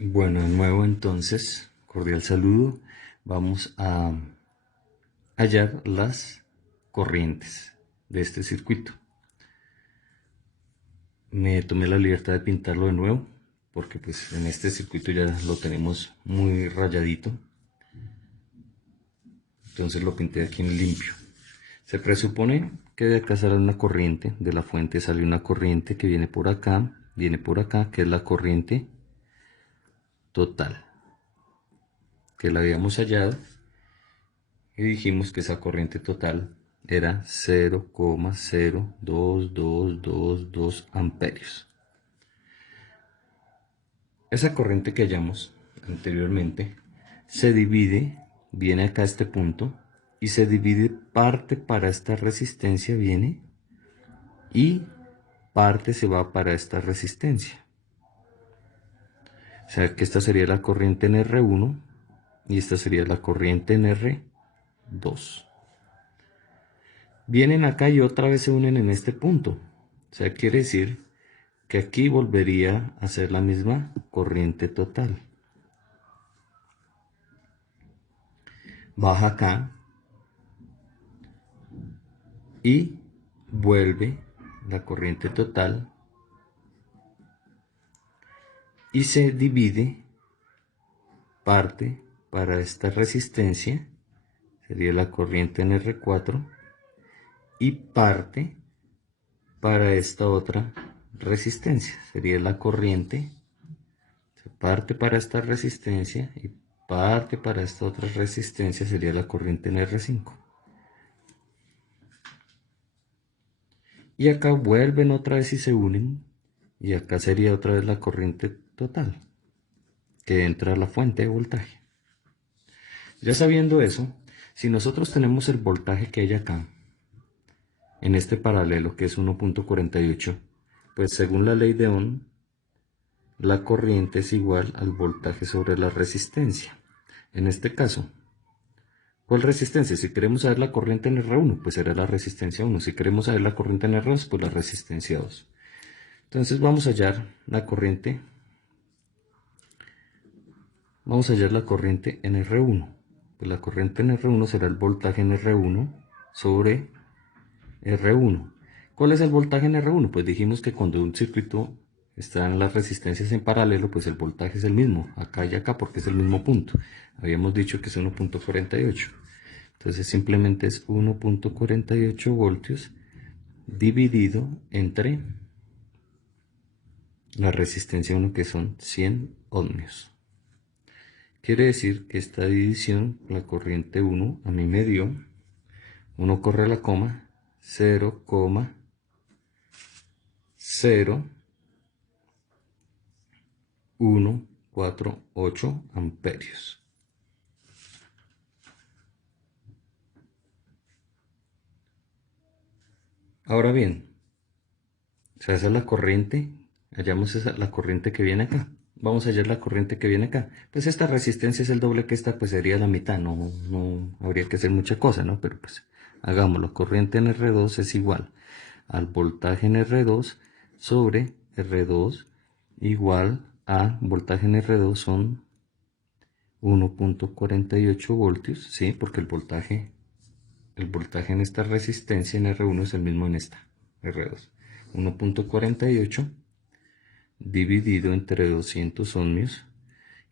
Bueno, de nuevo entonces, cordial saludo. Vamos a hallar las corrientes de este circuito. Me tomé la libertad de pintarlo de nuevo porque pues en este circuito ya lo tenemos muy rayadito. Entonces lo pinté aquí en limpio. Se presupone que de acá sale una corriente, de la fuente sale una corriente que viene por acá, que es la corriente total, que la habíamos hallado y dijimos que esa corriente total era 0,02222 amperios. Esa corriente que hallamos anteriormente se divide, viene acá a este punto y se divide, parte para esta resistencia viene y parte se va para esta resistencia. O sea que esta sería la corriente en R1 y esta sería la corriente en R2. Vienen acá y otra vez se unen en este punto. O sea, quiere decir que aquí volvería a ser la misma corriente total. Baja acá y vuelve la corriente total y se divide, parte para esta resistencia, sería la corriente en R4, y parte para esta otra resistencia, sería la corriente, se parte para esta resistencia y parte para esta otra resistencia, sería la corriente en R5. Y acá vuelven otra vez y se unen, y acá sería otra vez la corriente total, que entra a la fuente de voltaje. Ya sabiendo eso, si nosotros tenemos el voltaje que hay acá, en este paralelo que es 1.48, pues según la ley de Ohm, la corriente es igual al voltaje sobre la resistencia. En este caso, ¿cuál resistencia? Si queremos saber la corriente en R1, pues será la resistencia 1. Si queremos saber la corriente en R2, pues la resistencia 2. Entonces vamos a hallar la corriente. Vamos a hallar la corriente en R1. Pues la corriente en R1 será el voltaje en R1 sobre R1. ¿Cuál es el voltaje en R1? Pues dijimos que cuando un circuito está en las resistencias en paralelo, pues el voltaje es el mismo, acá y acá, porque es el mismo punto. Habíamos dicho que es 1.48. Entonces simplemente es 1.48 voltios dividido entre la resistencia 1, que son 100 ohmios. Quiere decir que esta división, la corriente 1, a mí me dio, uno corre la coma, 0,0148 amperios. Ahora bien, o sea, esa es la corriente, hallamos la corriente que viene acá. Vamos a hallar la corriente que viene acá. Pues esta resistencia es el doble que esta, pues sería la mitad, no habría que hacer mucha cosa, ¿no? Pero pues hagámoslo. Corriente en R2 es igual al voltaje en R2 sobre R2 igual a voltaje en R2 son 1.48 voltios, ¿sí? Porque el voltaje en esta resistencia en R1 es el mismo en esta, R2. 1.48 dividido entre 200 ohmios,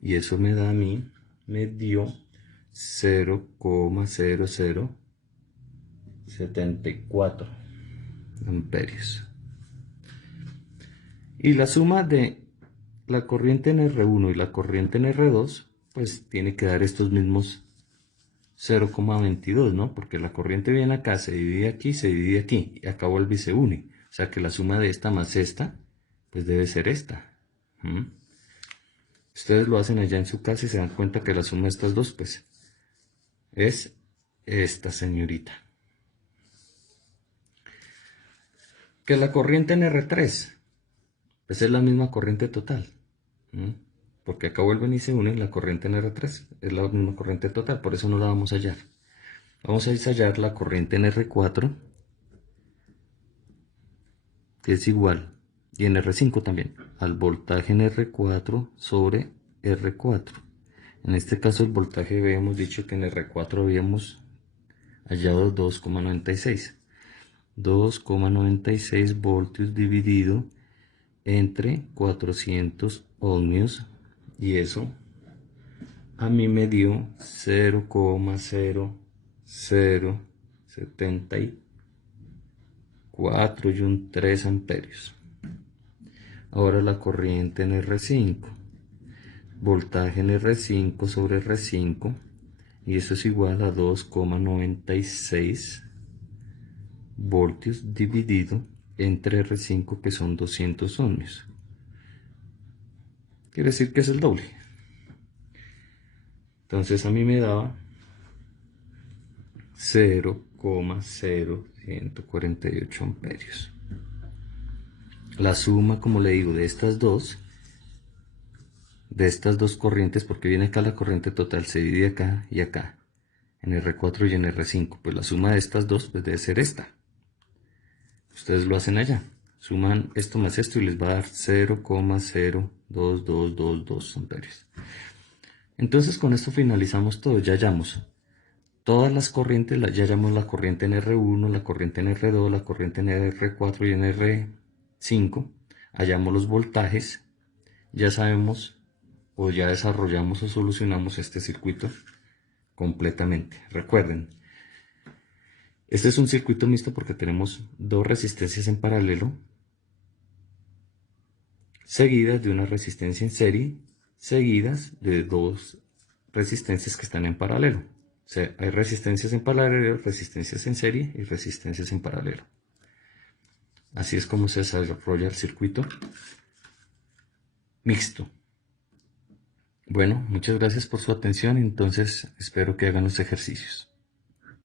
y eso me da a mí, me dio 0,0074 amperios. Y la suma de la corriente en R1 y la corriente en R2, pues tiene que dar estos mismos 0,22, ¿no? Porque la corriente viene acá, se divide aquí, y acá vuelve y se une. O sea que la suma de esta más esta, pues debe ser esta. Ustedes lo hacen allá en su casa y se dan cuenta que la suma de estas dos, pues, es esta señorita. Que la corriente en R3, pues es la misma corriente total. Porque acá vuelven y se unen, la corriente en R3 es la misma corriente total, por eso no la vamos a hallar. Vamos a hallar la corriente en R4, que es igual, y en R5 también, al voltaje en R4 sobre R4. En este caso el voltaje habíamos dicho que en R4 habíamos hallado 2,96. 2,96 voltios dividido entre 400 ohmios, y eso a mí me dio 0,0074 y un 3 amperios. Ahora la corriente en R5, voltaje en R5 sobre R5, y eso es igual a 2,96 voltios dividido entre R5, que son 200 ohmios. Quiere decir que es el doble. Entonces a mí me daba 0,0148 amperios. La suma, como le digo, de estas dos corrientes, porque viene acá la corriente total, se divide acá y acá, en R4 y en R5, pues la suma de estas dos pues debe ser esta. Ustedes lo hacen allá, suman esto más esto y les va a dar 0,02222 amperios. Entonces con esto finalizamos todo, ya hallamos todas las corrientes, ya hallamos la corriente en R1, la corriente en R2, la corriente en R4 y en R5, hallamos los voltajes, ya sabemos o ya desarrollamos o solucionamos este circuito completamente. Recuerden, este es un circuito mixto porque tenemos dos resistencias en paralelo seguidas de una resistencia en serie, seguidas de dos resistencias que están en paralelo. O sea, hay resistencias en paralelo, resistencias en serie y resistencias en paralelo. Así es como se desarrolla el circuito mixto. Bueno, muchas gracias por su atención. Entonces espero que hagan los ejercicios.